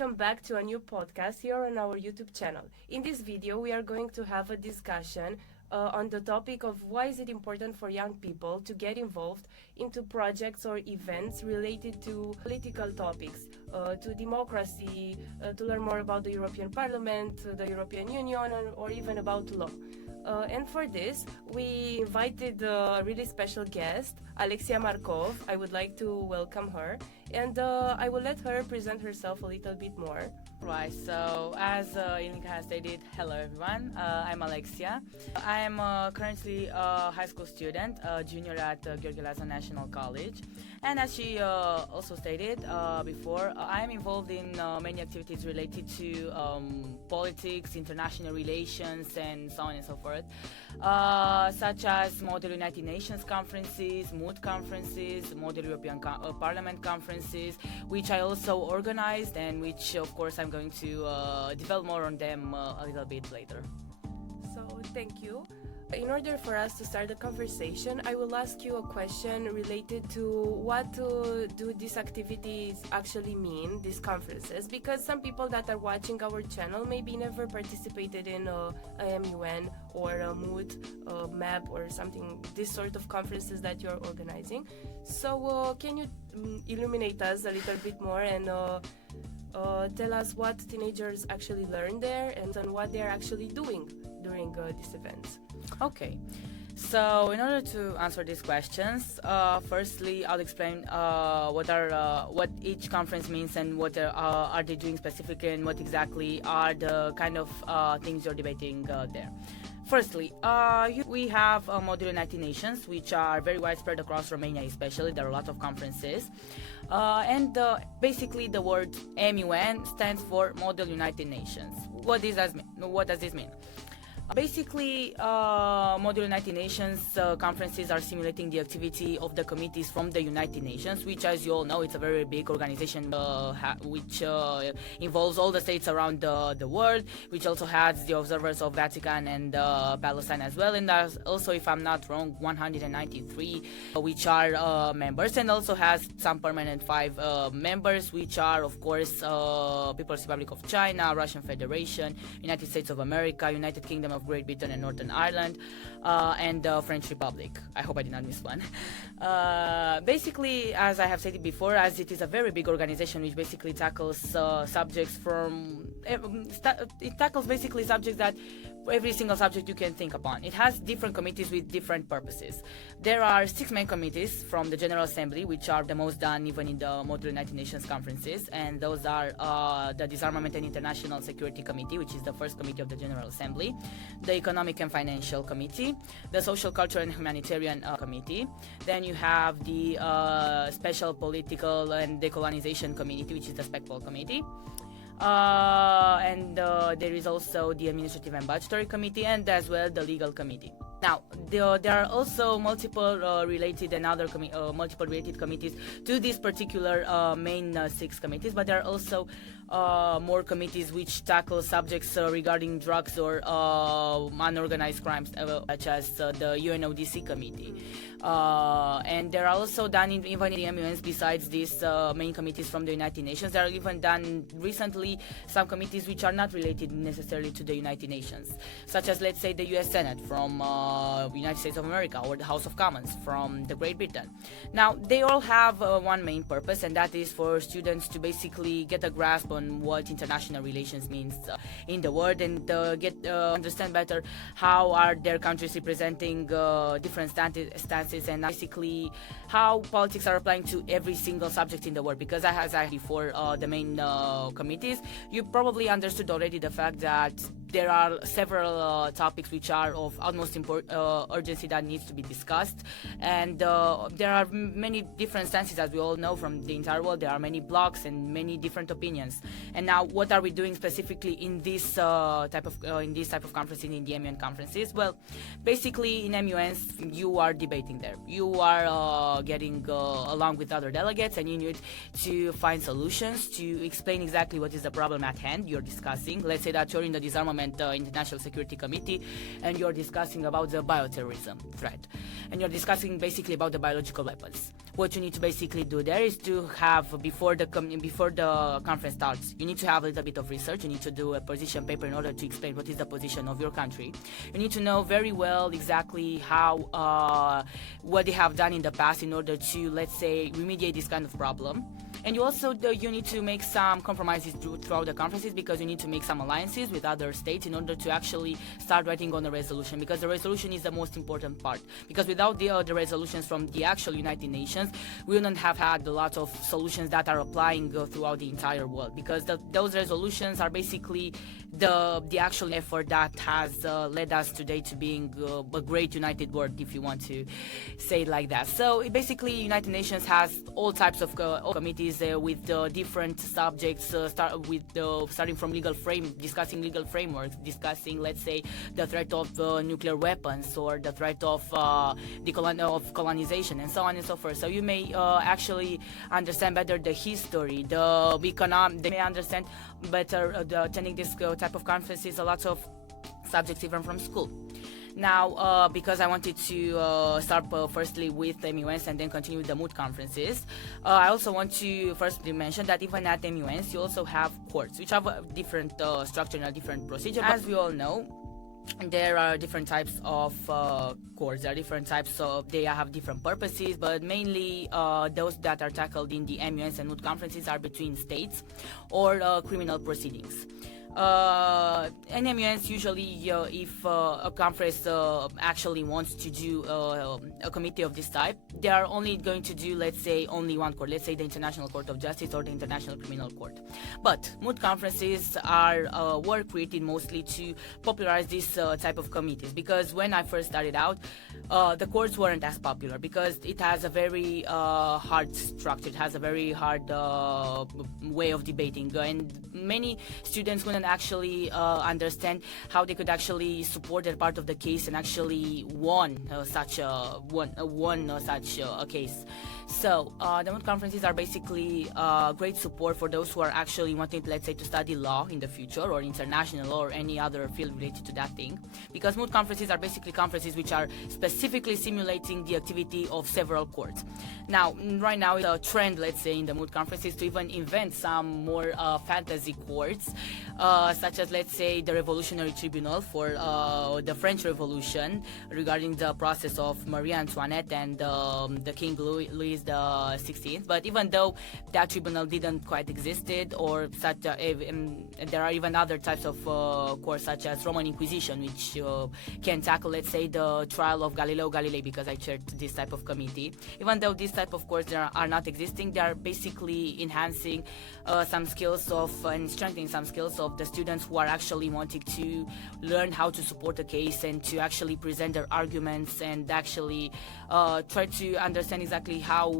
welcome back to a new podcast here on our YouTube channel. In this video, we are going to have a discussion on the topic of why is it important for young people to get involved into projects or events related to political topics, to democracy, to learn more about the European Parliament, the European Union, or even about law. And for this, we invited a really special guest, Alexia Marcov. I would like to welcome her, and I will let her present herself a little bit more. Right, so as Ilinka has stated, hello everyone, I'm Alexia. I am currently a high school student, a junior at Gheorghe Laza National College. And as she also stated before, I am involved in many activities related to politics, international relations, and so on and so forth, such as Model United Nations conferences, MUN conferences, Model European Parliament conferences, which I also organized and which, of course, I'm going to develop more on them a little bit later. So, thank you. In order for us to start the conversation, I will ask you a question related to what do these activities actually mean, these conferences, because some people that are watching our channel maybe never participated in a MUN or a MUT, a MAP or something, this sort of conferences that you're organizing. So can you illuminate us a little bit more and tell us what teenagers actually learn there and what they're actually doing during these events? Okay, so in order to answer these questions, firstly I'll explain what each conference means and what are they doing specifically and what exactly are the kind of things you're debating there. Firstly, we have Model United Nations, which are very widespread across Romania especially. There are a lot of conferences. And basically the word MUN stands for Model United Nations. What does this mean? Basically, Model United Nations conferences are simulating the activity of the committees from the United Nations, which, as you all know, it's a very big organization which involves all the states around the world, which also has the observers of Vatican and Palestine as well, and there's also, if I'm not wrong, 193 which are members, and also has some permanent 5 members, which are, of course, People's Republic of China, Russian Federation, United States of America, United Kingdom of Great Britain and Northern Ireland, and the French Republic. I hope I did not miss one. Basically, as I have said it before, as it is a very big organization which basically tackles subjects from... it tackles basically subjects that every single subject you can think upon. It has different committees with different purposes. There are 6 main committees from the General Assembly, which are the most done even in the Model United Nations conferences, and those are the Disarmament and International Security Committee, which is the first committee of the General Assembly, the Economic and Financial Committee, the Social, Cultural and Humanitarian Committee. Then you have the Special Political and Decolonization Committee, which is the SPECPOL Committee. And there is also the Administrative and Budgetary Committee, and as well the Legal Committee. Now, there are also multiple related committees to these particular main 6 committees, but there are also more committees which tackle subjects regarding drugs or unorganized crimes, such as the UNODC committee. And there are also done even in the MUNs besides these main committees from the United Nations. There are even done recently some committees which are not related necessarily to the United Nations, such as, let's say, the US Senate from United States of America, or the House of Commons from the Great Britain. Now, they all have one main purpose, and that is for students to basically get a grasp on what international relations means in the world, and understand better how are their countries representing different stances, and basically how politics are applying to every single subject in the world. Because as I before the main committees, you probably understood already the fact that there are several topics which are of utmost urgency that needs to be discussed, and there are many different stances, as we all know, from the entire world. There are many blocs and many different opinions. And now, what are we doing specifically in this type of conferences, in the MUN conferences? Well, basically in MUNs you are debating there. You are getting along with other delegates, and you need to find solutions to explain exactly what is the problem at hand you're discussing. Let's say that you're in the disarmament Parliament International Security Committee, and you're discussing about the bioterrorism threat, and you're discussing basically about the biological weapons. What you need to basically do there is to have, before the conference starts, you need to have a little bit of research. You need to do a position paper in order to explain what is the position of your country. You need to know very well exactly how what they have done in the past in order to, let's say, remediate this kind of problem. And you also you need to make some compromises throughout the conferences, because you need to make some alliances with other states in order to actually start writing on a resolution, because the resolution is the most important part. Because without the resolutions from the actual United Nations, we wouldn't have had a lot of solutions that are applying throughout the entire world, because those resolutions are basically the actual effort that has led us today to being a great united world, if you want to say it like that. So basically, United Nations has all types of committees with different subjects, starting from discussing legal frameworks, discussing, let's say, the threat of nuclear weapons or the threat of colonization, and so on and so forth. So you may actually understand better the history, they may understand better attending this type of conferences, a lot of subjects even from school. Now, because I wanted to start firstly with MUNs and then continue with the mood conferences, I also want to firstly mention that even at MUNs, you also have courts, which have a different structure and a different procedure. As we all know, there are different types of courts. There are different types they have different purposes, but mainly those that are tackled in the MUNs and mood conferences are between states or criminal proceedings. And MUNs usually, if a conference actually wants to do a committee of this type, they are only going to do, let's say, only one court, let's say the International Court of Justice or the International Criminal Court. But mood conferences were created mostly to popularize this type of committees, because when I first started out, the courts weren't as popular, because it has a very hard structure, it has a very hard way of debating, and many students couldn't actually understand how they could actually support their part of the case and actually won such a case. So the mood conferences are basically great support for those who are actually wanting, let's say, to study law in the future, or international, or any other field related to that thing, because mood conferences are basically conferences which are specifically simulating the activity of several courts. Now, right now, it's a trend, let's say, in the mood conferences to even invent some more fantasy courts, such as, let's say, the Revolutionary Tribunal for the French Revolution, regarding the process of Marie Antoinette and the King Louis the 16th. But even though that tribunal didn't quite existed, or such, there are even other types of courts, such as Roman Inquisition, which can tackle, let's say, the trial of Galileo Galilei, because I chaired this type of committee. Even though these type of courts are not existing, they are basically enhancing some skills of and strengthening some skills of the students who are actually wanting to learn how to support a case and to actually present their arguments and actually try to understand exactly how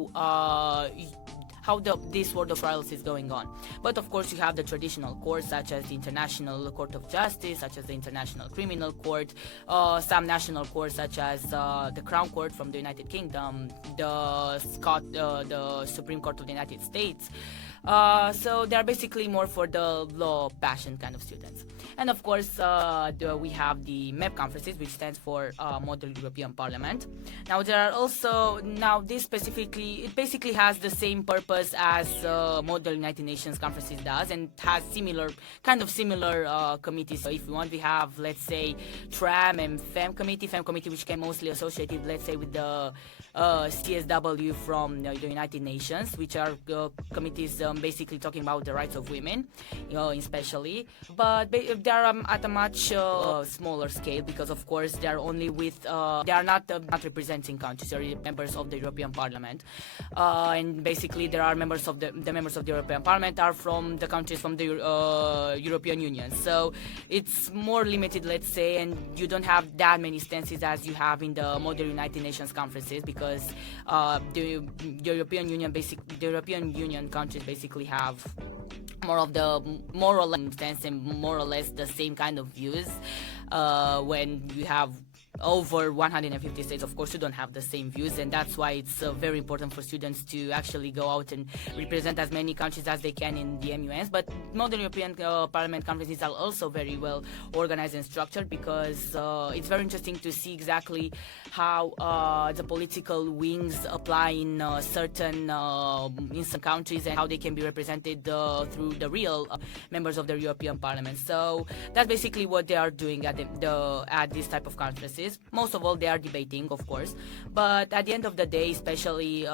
this world of trials is going on. But of course, you have the traditional courts, such as the International Court of Justice, such as the International Criminal Court, some national courts, such as the Crown Court from the United Kingdom, the Supreme Court of the United States. So they are basically more for the law passion kind of students. And of course, we have the MEP conferences, which stands for Model European Parliament. Now, there are also, this it basically has the same purpose as Model United Nations conferences does, and has similar committees. So if we want, we have, let's say, TRAM and FEM committee, which can mostly associated, let's say, with the CSW from the United Nations, which are committees basically talking about the rights of women, especially. But they are at a much smaller scale, because of course they are only with they are not representing countries. They are members of the European Parliament, and basically there are members of the members of the European Parliament are from the countries from the European Union. So it's more limited, let's say, and you don't have that many stances as you have in the Model United Nations conferences, because the European Union countries basically have more or less stance and more or less the same kind of views when you have over 150 states, of course, you don't have the same views, and that's why it's very important for students to actually go out and represent as many countries as they can in the MUNs. But Modern European Parliament conferences are also very well organized and structured, because it's very interesting to see exactly how the political wings apply in certain countries, and how they can be represented through the real members of the European Parliament. So that's basically what they are doing at this type of conferences. Most of all, they are debating, of course, but at the end of the day, especially,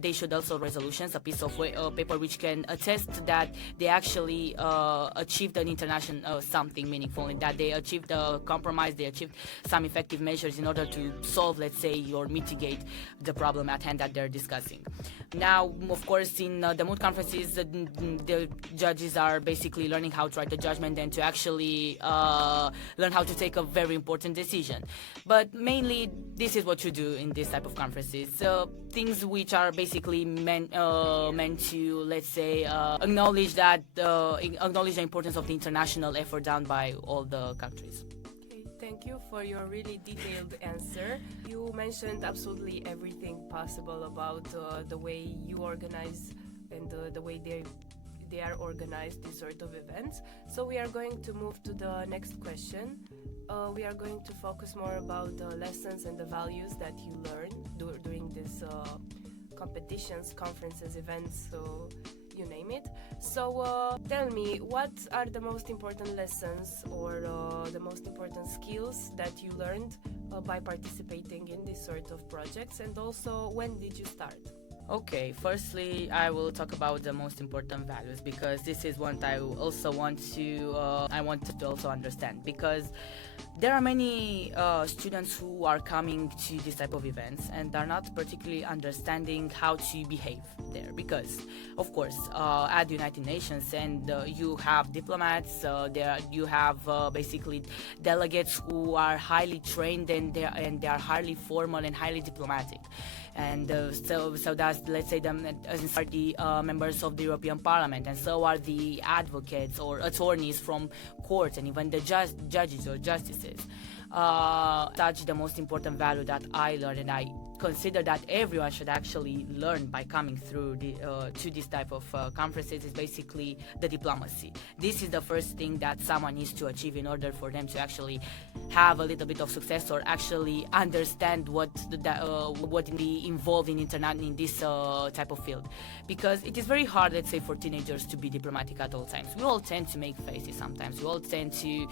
they should also resolutions, a piece of paper which can attest that they actually achieved an international something meaningful, and that they achieved a compromise, they achieved some effective measures in order to solve, let's say, or mitigate the problem at hand that they're discussing. Now, of course, in the mood conferences, the judges are basically learning how to write a judgment and to actually learn how to take a very important decision. But mainly, this is what you do in this type of conferences. Things which are basically meant to, let's say, acknowledge the importance of the international effort done by all the countries. Thank you for your really detailed answer. You mentioned absolutely everything possible about the way you organize and the way they are organized, these sort of events. So we are going to move to the next question. We are going to focus more about the lessons and the values that you learn during these competitions, conferences, events, you name it. So tell me, what are the most important lessons or the most important skills that you learned by participating in this sort of projects, and also when did you start? Okay, firstly, I will talk about the most important values, because this is what I also want to also understand, because there are many students who are coming to this type of events and are not particularly understanding how to behave there, because of course at the United Nations, and you have diplomats, you have basically delegates who are highly trained, and they are highly formal and highly diplomatic. And so that's, let's say, them are the members of the European Parliament, and so are the advocates or attorneys from courts, and even the judges or justices. That's the most important value that I learned, and I consider that everyone should actually learn by coming through to this type of conferences, is basically the diplomacy. This is the first thing that someone needs to achieve in order for them to actually have a little bit of success, or actually understand what be involved in this type of field. Because it is very hard, let's say, for teenagers to be diplomatic at all times. We all tend to make faces sometimes. We all tend to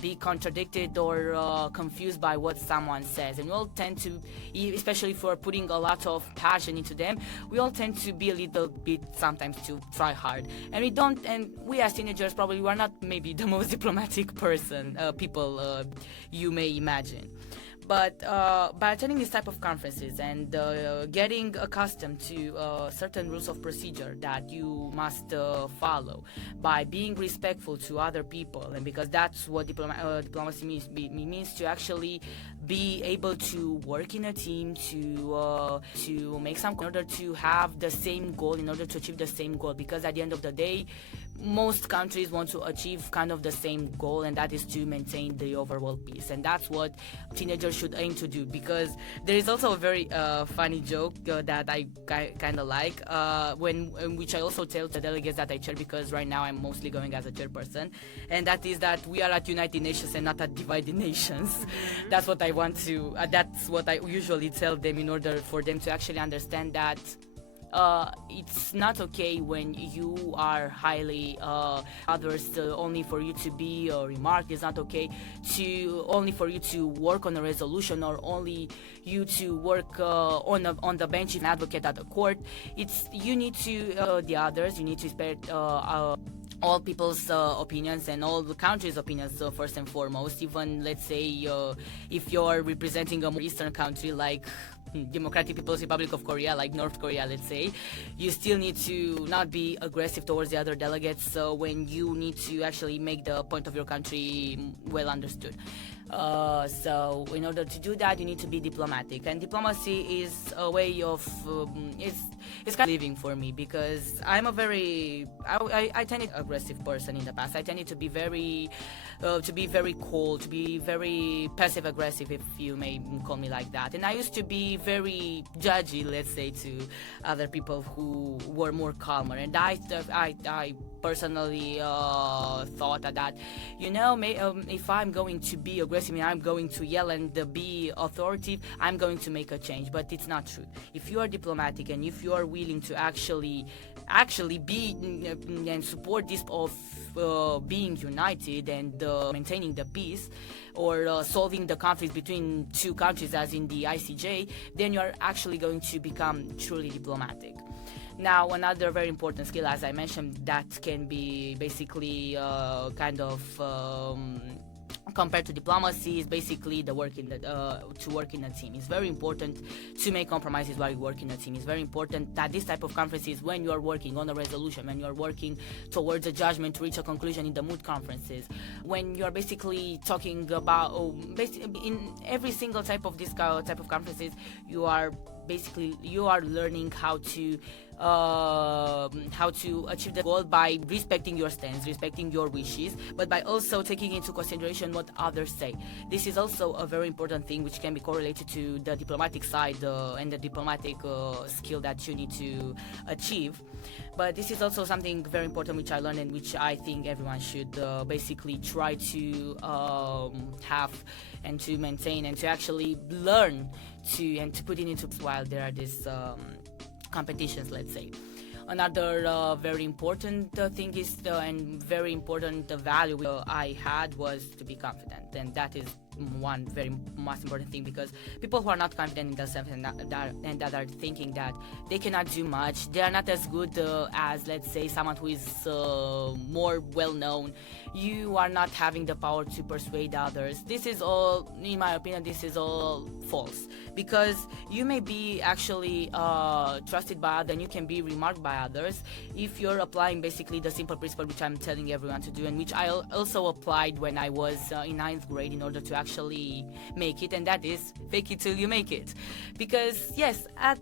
be contradicted or confused by what someone says, and we all tend to, especially if we're putting a lot of passion into them, we all tend to be a little bit sometimes to try hard. And we as teenagers probably were not maybe the most diplomatic people you may imagine. But by attending this type of conferences and getting accustomed to certain rules of procedure that you must follow, by being respectful to other people, and because that's what diplomacy means to actually be able to work in a team, to make some, in order to have the same goal, in order to achieve the same goal. Because at the end of the day, most countries want to achieve kind of the same goal, and that is to maintain the overall peace. And that's what teenagers should aim to do. Because there is also a very funny joke that I kind of like, which I also tell the delegates that I chair, because right now I'm mostly going as a chairperson, and that is that we are at United Nations and not at divided nations. Mm-hmm. That's what I want to. That's what I usually tell them, in order for them to actually understand that it's not okay when you are highly others only for you to be remarked. It's not okay only for you to work on a resolution, or only you to work on the bench, an advocate at the court. You need to the others. You need to respect all people's opinions and all the countries' opinions first and foremost. Even, let's say, if you're representing a more eastern country like Democratic People's Republic of Korea, like North Korea, let's say, you still need to not be aggressive towards the other delegates. So when you need to actually make the point of your country well understood. So in order to do that, you need to be diplomatic, and diplomacy is a way of it's kind of living for me, because I'm a very I tended aggressive person in the past. I tended to be very cold, to be very passive aggressive, if you may call me like that. And I used to be very judgy, let's say, to other people who were more calmer. And I personally thought that, if I'm going to be aggressive and I'm going to yell and be authoritative, I'm going to make a change. But it's not true. If you are diplomatic and if you are willing to actually be and support this of being united and maintaining the peace, or solving the conflicts between two countries, as in the ICJ, then you're actually going to become truly diplomatic. Now, another very important skill, as I mentioned, that can be basically compared to diplomacy, is basically to work in a team. It's very important to make compromises while you work in a team. It's very important that this type of conferences, when you are working on a resolution, when you are working towards a judgment to reach a conclusion in the mood conferences, when you are basically talking about, in every single type of conferences, you are learning how to achieve the goal by respecting your stance, respecting your wishes, but by also taking into consideration what others say. This is also a very important thing, which can be correlated to the diplomatic side and the diplomatic skill that you need to achieve. But this is also something very important which I learned, and which I think everyone should basically try to have and to maintain, and to actually learn to put it into while there are these competitions, let's say. Another very important thing is and very important value I had was to be confident, and that is one very most important thing, because people who are not confident in themselves and that are thinking that they cannot do much, they are not as good as, let's say, someone who is more well known. You are not having the power to persuade others. This is all, in my opinion, this is all false, because you may be actually trusted by others and you can be remarked by others if you're applying basically the simple principle which I'm telling everyone to do, and which I also applied when I was in 9th grade in order to actually make it, and that is fake it till you make it. Because yes, at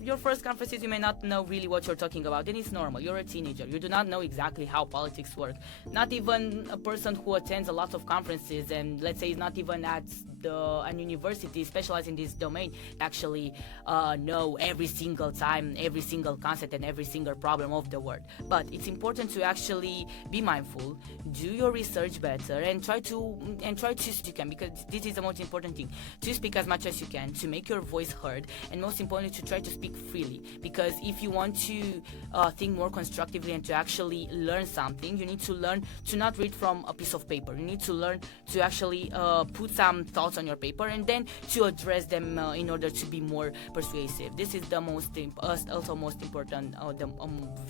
your first conferences, you may not know really what you're talking about, and it's normal. You're a teenager. You do not know exactly how politics work. Not even a person who attends a lot of conferences and, let's say, is not even at an university specialized in this domain actually know every single time, every single concept and every single problem of the world. But it's important to actually be mindful, do your research better, and try to you can, because this is the most important thing, to speak as much as you can, to make your voice heard, and most importantly to try to speak freely. Because if you want to think more constructively and to actually learn something, you need to learn to not read from a piece of paper. You need to learn to actually put some thoughts on your paper and then to address them in order to be more persuasive. This is the most important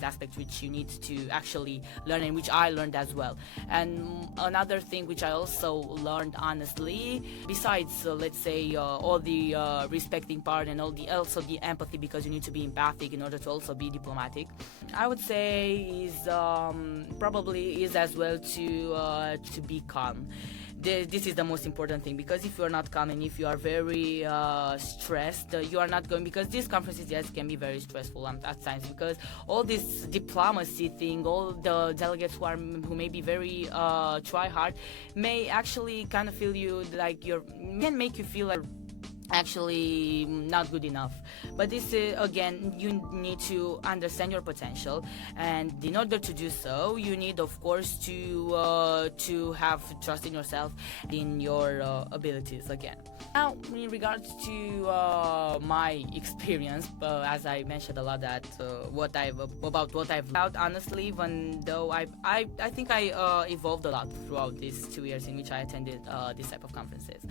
aspect which you need to actually learn, and which I learned as well. And another thing which I also learned, honestly, besides let's say all the respecting part and also the empathy, because you need to be empathic in order to also be diplomatic, I would say is probably is as well to be calm. This is the most important thing, because if you are not calm and if you are very stressed, you are not going, because these conferences, yes, can be very stressful at times, because all this diplomacy thing, all the delegates who may be very try hard, may actually kind of feel you like can make you feel like actually not good enough. But this is, again, you need to understand your potential, and in order to do so, you need, of course, to have trust in yourself, in your abilities. Again, now in regards to my experience, as I mentioned a lot that what I've found, honestly, even though I think I evolved a lot throughout these 2 years in which I attended this type of conferences.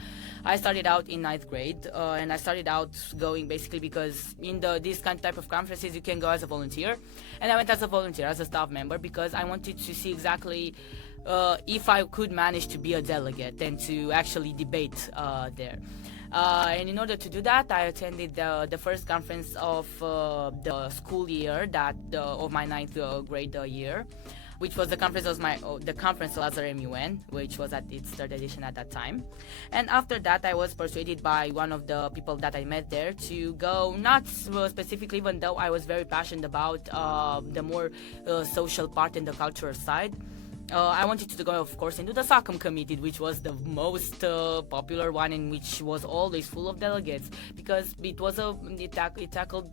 I started out in 9th grade, and I started out going basically because in these type of conferences you can go as a volunteer, and I went as a volunteer, as a staff member, because I wanted to see exactly if I could manage to be a delegate and to actually debate there. And in order to do that, I attended the first conference of the school year of my ninth grade year, which was the conference of the conference of Lazar MUN, which was at its third edition at that time. And after that, I was persuaded by one of the people that I met there to go, not specifically, even though I was very passionate about the more social part and the cultural side. I wanted to go, of course, into the SACM committee, which was the most popular one and which was always full of delegates, because it tackled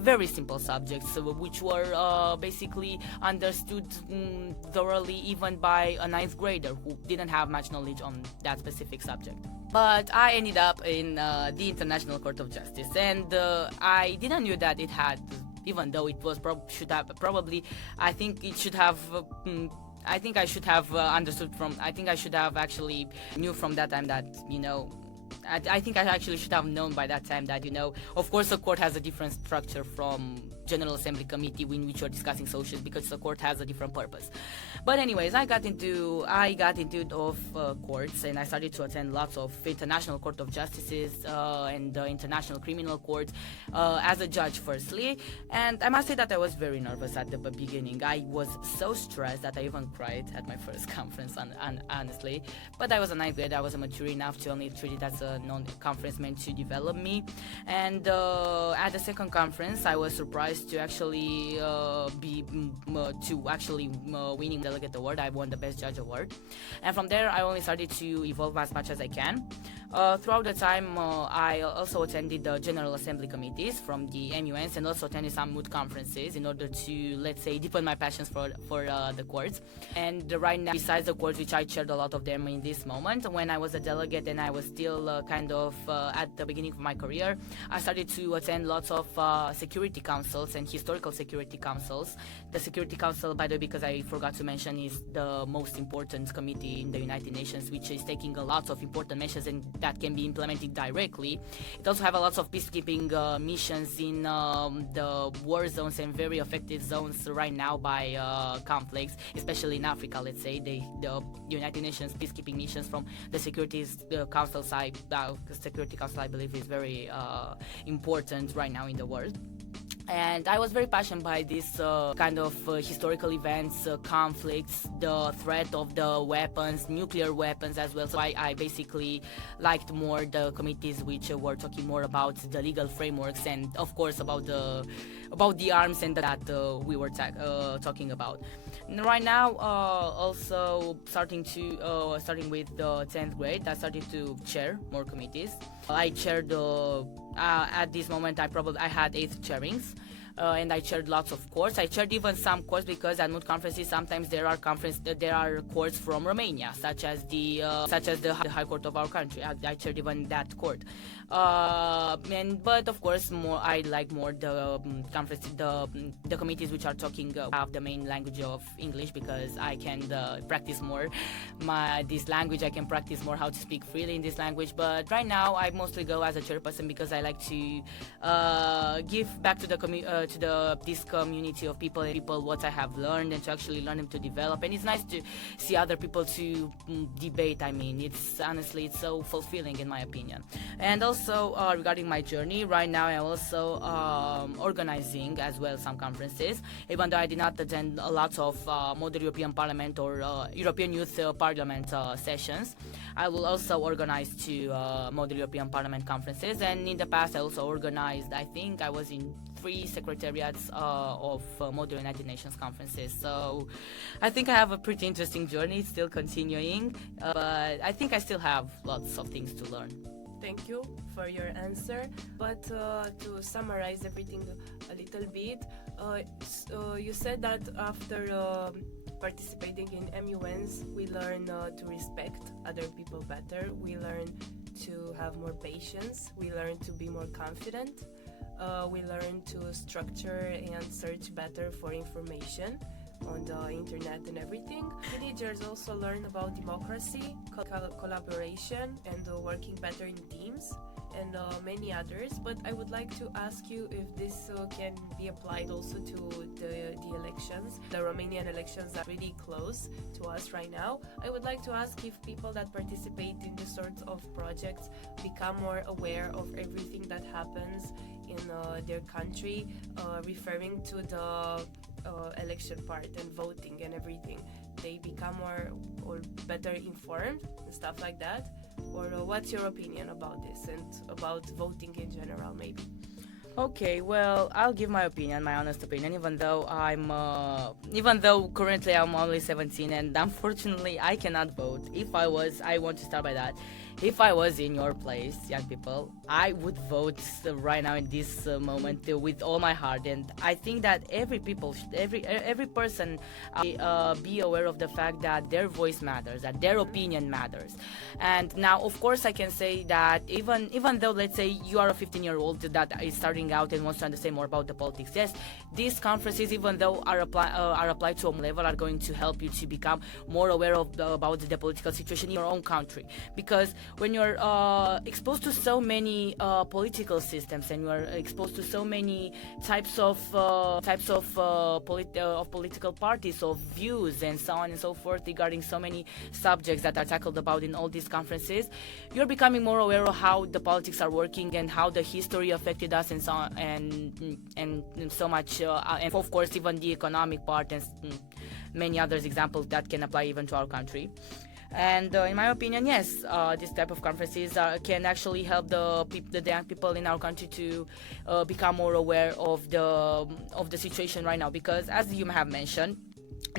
very simple subjects, which were basically understood thoroughly even by a ninth grader who didn't have much knowledge on that specific subject. But I ended up in the International Court of Justice, and I didn't know that it had, even though it was I think I should have actually knew from that time that, I think I actually should have known by that time that, of course the court has a different structure from General Assembly Committee in which you're discussing socials, because the court has a different purpose. But anyways, I got into courts, and I started to attend lots of international court of justices and international criminal courts as a judge firstly. And I must say that I was very nervous at the beginning. I was so stressed that I even cried at my first conference, honestly. But I was a ninth grader. I wasn't mature enough to only treat it as a non-conference meant to develop me. And at the second conference, I was surprised to actually winning the delegate award. I won the best judge award, and from there I only started to evolve as much as I can. Throughout the time, I also attended the General Assembly committees from the MUNs, and also attended some mood conferences in order to, let's say, deepen my passions for the courts. And right now, besides the courts, which I chaired a lot of them in this moment, when I was a delegate and I was still at the beginning of my career, I started to attend lots of security councils and historical security councils. The Security Council, by the way, because I forgot to mention, is the most important committee in the United Nations, which is taking a lot of important measures and that can be implemented directly. It also have a lot of peacekeeping missions in the war zones and very affected zones right now by conflicts, especially in Africa. Let's say the United Nations peacekeeping missions from the Security Council side. Security Council, I believe, is very important right now in the world. And I was very passionate by this kind of historical events, conflicts, the threat of the weapons, nuclear weapons as well. So I basically liked more the committees which were talking more about the legal frameworks and, of course, about the arms and that we were talking about. And right now, also starting with the 10th grade, I started to chair more committees. I chaired at this moment I had 8 chairings. And I chaired lots of courts. I chaired even some courts because at mood conferences sometimes there are courts from Romania, such as the High Court of our country. I chaired even that court. But of course, I like more the the committees which are talking have the main language of English, because I can practice more this language. I can practice more how to speak freely in this language. But right now, I mostly go as a chairperson because I like to give back to this community of people what I have learned, and to actually learn them to develop. And it's nice to see other people to debate. I mean, it's so fulfilling in my opinion. And also regarding my journey, right now I'm also organizing as well some conferences, even though I did not attend a lot of Model European Parliament or European Youth Parliament sessions. I will also organize 2 Model European Parliament conferences, and in the past I also organized, I think I was in 3 secretariats of Model United Nations conferences. So I think I have a pretty interesting journey still continuing, but I think I still have lots of things to learn. Thank you for your answer. But to summarize everything a little bit, you said that after participating in MUNs, we learn to respect other people better. We learn to have more patience. We learn to be more confident. We learn to structure and search better for information on the internet and everything. Teenagers also learn about democracy, collaboration, and working better in teams. and many others. But I would like to ask you if this can be applied also to the elections. The Romanian elections are really close to us right now. I would like to ask if people that participate in this sort of projects become more aware of everything that happens in their country, referring to the election part and voting and everything. They become more or better informed and stuff like that. Or what's your opinion about this and about voting in general, maybe? Okay, well, I'll give my opinion, my honest opinion, even though currently I'm only 17 and unfortunately I cannot vote. I want to start by that. If I was in your place, young people, I would vote right now in this moment with all my heart. And I think that every person be aware of the fact that their voice matters, that their opinion matters. And now, of course, I can say that even though, let's say, you are a 15-year-old that is starting out and wants to understand more about the politics, yes, these conferences, even though are applied to a level, are going to help you to become more aware of about the political situation in your own country. Because when you're exposed to so many political systems and you are exposed to so many types of political parties, of views and so on and so forth regarding so many subjects that are tackled about in all these conferences, you're becoming more aware of how the politics are working and how the history affected us and so on, and so much, and of course even the economic part and many others examples that can apply even to our country. And in my opinion, yes, this type of conferences can actually help the young people in our country to become more aware of the situation right now. Because as you have mentioned,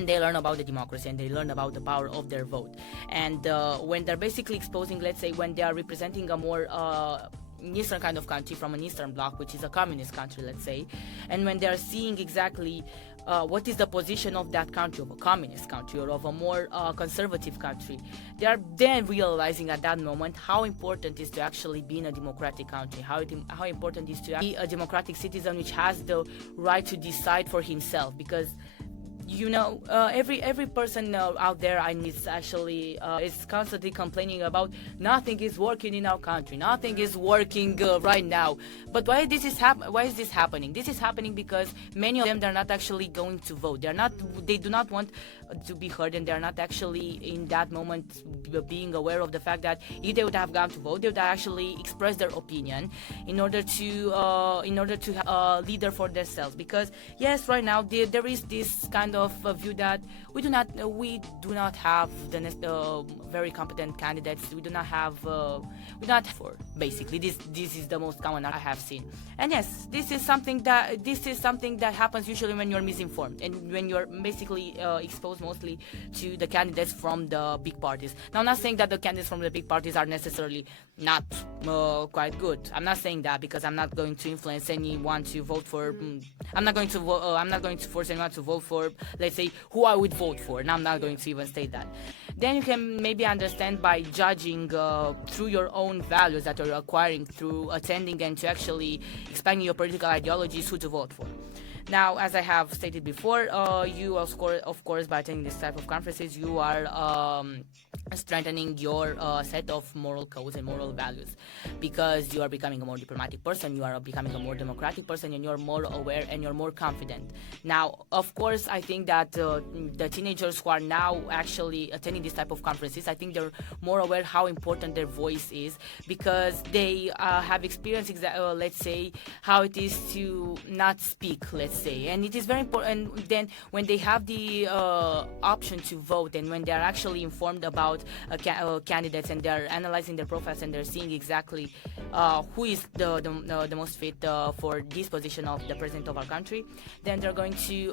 they learn about the democracy and they learn about the power of their vote. And when they're basically exposing, let's say, when they are representing a more eastern kind of country from an eastern bloc, which is a communist country, let's say, and when they are seeing exactly what is the position of that country, of a communist country or of a more conservative country, they are then realizing at that moment how important it is to actually be in a democratic country, how important it is to be a democratic citizen which has the right to decide for himself. Because every person out there is actually is constantly complaining about nothing is working in our country, nothing is working right now. But why is this happening? This is happening because many of them, they're not actually going to vote. They do not want to be heard, and they're not actually in that moment being aware of the fact that if they would have gone to vote, they would actually express their opinion in order to have a leader for themselves. Because yes, right now there is this kind of view that we do not have the very competent candidates. We do not have basically this is the most common I have seen. And yes, this is something that happens usually when you're misinformed and when you're basically exposed mostly to the candidates from the big parties. Now, I'm not saying that the candidates from the big parties are necessarily not quite good. I'm not saying that, because I'm not going to influence anyone to vote for. I'm not going to force anyone to vote for, let's say, who I would vote for. And I'm not going to even state that. Then you can maybe understand by judging through your own values that you're acquiring through attending and to actually expanding your political ideologies who to vote for. Now, as I have stated before, you of course, by attending this type of conferences, you are strengthening your set of moral codes and moral values, because you are becoming a more diplomatic person, you are becoming a more democratic person, and you're more aware and you're more confident. Now, of course, I think that the teenagers who are now actually attending this type of conferences, I think they're more aware how important their voice is, because they have experienced, let's say, how it is to not speak, let's say. And it is very important. And then when they have the option to vote, and when they are actually informed about candidates, and they are analyzing their profiles, and they're seeing exactly who is the most fit for this position of the president of our country, then they're going to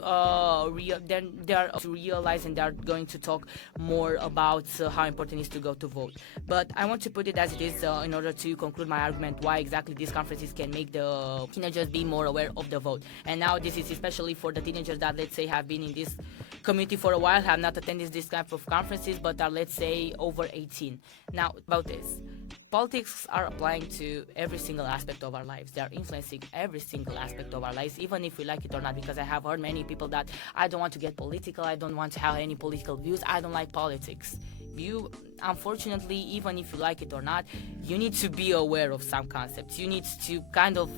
realize, and they're going to talk more about how important it is to go to vote. But I want to put it as it is in order to conclude my argument why exactly these conferences can make the teenagers be more aware of the vote. And now this is especially for the teenagers that, let's say, have been in this community for a while, have not attended this type of conferences, but are, let's say, over 18. Now, about this. Politics are applying to every single aspect of our lives. They are influencing every single aspect of our lives, even if we like it or not, because I have heard many people that I don't want to get political, I don't want to have any political views, I don't like politics. you, unfortunately, even if you like it or not, you need to be aware of some concepts. You need to kind of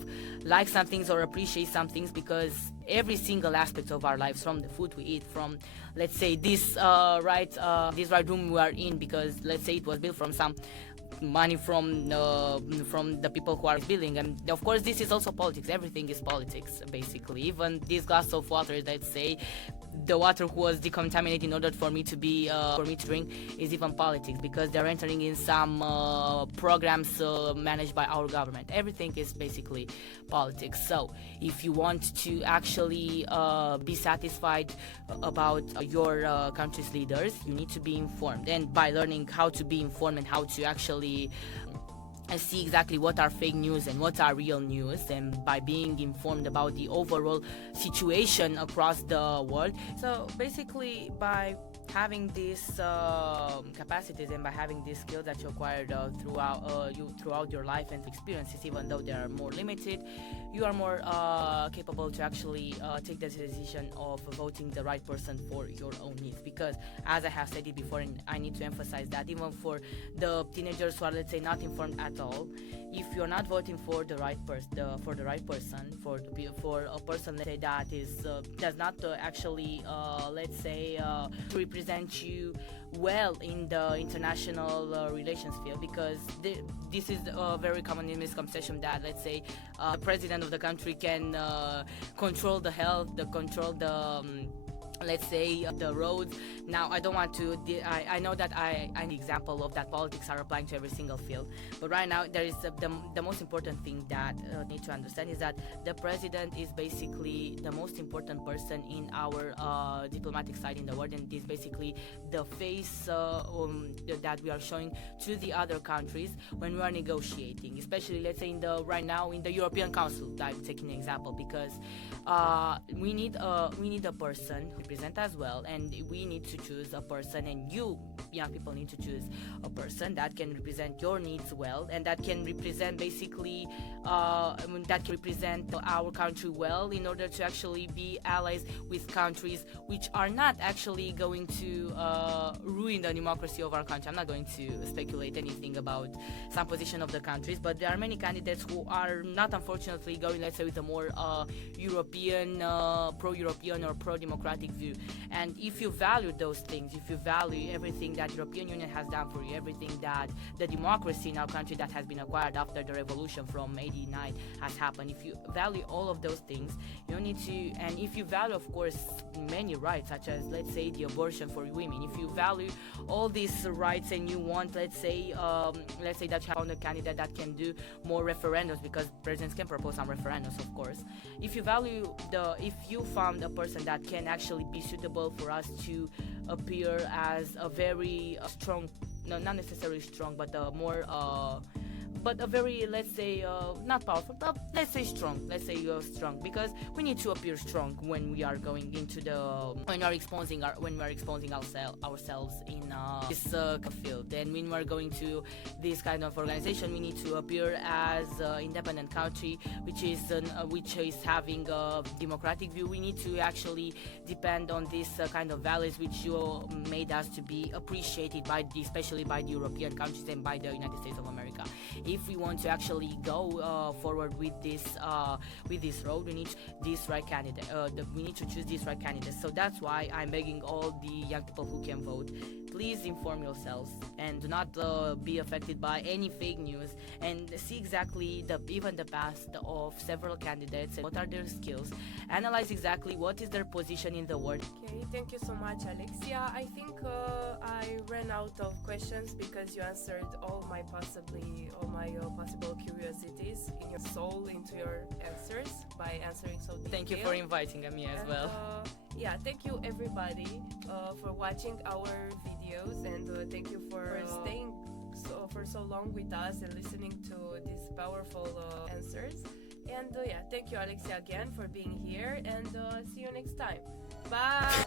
like some things or appreciate some things, because every single aspect of our lives, from the food we eat, from, let's say, this right room we are in, because let's say it was built from some money from the people who are building, and of course this is also politics. Everything is politics, basically. Even this glass of water, let's say, the water was decontaminated in order for me to drink, is even politics, because they're entering in some programs managed by our government. Everything is basically politics. So if you want to actually be satisfied about your country's leaders, you need to be informed, and by learning how to be informed and how to actually see exactly what are fake news and what are real news, and by being informed about the overall situation across the world. So basically, by having these capacities and by having these skills that you acquired throughout your life and experiences, even though they are more limited, you are more capable to actually take the decision of voting the right person for your own needs. Because, as I have said it before, and I need to emphasize that, even for the teenagers who are, let's say, not informed at all, if you're not voting for the right person, for a person, let's say, that is does not actually let's say represent you well in the international relations field, because this is a very common misconception that, let's say, the president of the country can control the health, control the let's say the roads. Now, I don't want to I know that I'm an example of that politics are applying to every single field, but right now there is the most important thing that need to understand is that the president is basically the most important person in our diplomatic side in the world, and is basically the face that we are showing to the other countries when we are negotiating, especially, let's say, right now in the European Council. I'm taking an example, because we need a person to represent as well, and we need to choose a person, and you young people need to choose a person that can represent your needs well, and that can represent basically our country well, in order to actually be allies with countries which are not actually going to ruin the democracy of our country. I'm not going to speculate anything about some position of the countries, but there are many candidates who are not, unfortunately, going, let's say, with a more European, pro-European or pro-democratic view. And if you value those things, if you value everything that European Union has done for you, everything that the democracy in our country that has been acquired after the revolution from '89 has happened, if you value all of those things, you need to, and if you value, of course, many rights, such as, let's say, the abortion for women, if you value all these rights and you want, let's say that you found a candidate that can do more referendums, because presidents can propose some referendums, of course. If you found a person that can actually be suitable for us to appear as a very strong, no, not necessarily strong, but a more but a very, let's say, not powerful, but let's say strong. Let's say you're strong, because we need to appear strong when we are going into when we are exposing ourselves in this field. And when we are going to this kind of organization, we need to appear as independent country, which is having a democratic view. We need to actually depend on this kind of values which you made us to be appreciated especially by the European countries and by the United States of America. If we want to actually go forward with this road, we need this right candidate. We need to choose this right candidate. So that's why I'm begging all the young people who can vote, please inform yourselves and do not be affected by any fake news, and see exactly even the past of several candidates and what are their skills. Analyze exactly what is their position in the world. Okay, thank you so much, Alexia. I think I ran out of questions because you answered all my possible curiosities in your soul into your answers by answering so detailed. Thank you for inviting me as well. Yeah, thank you everybody for watching our videos, and thank you for staying for so long with us and listening to these powerful answers. And yeah, thank you, Alexia, again for being here, and see you next time. Bye.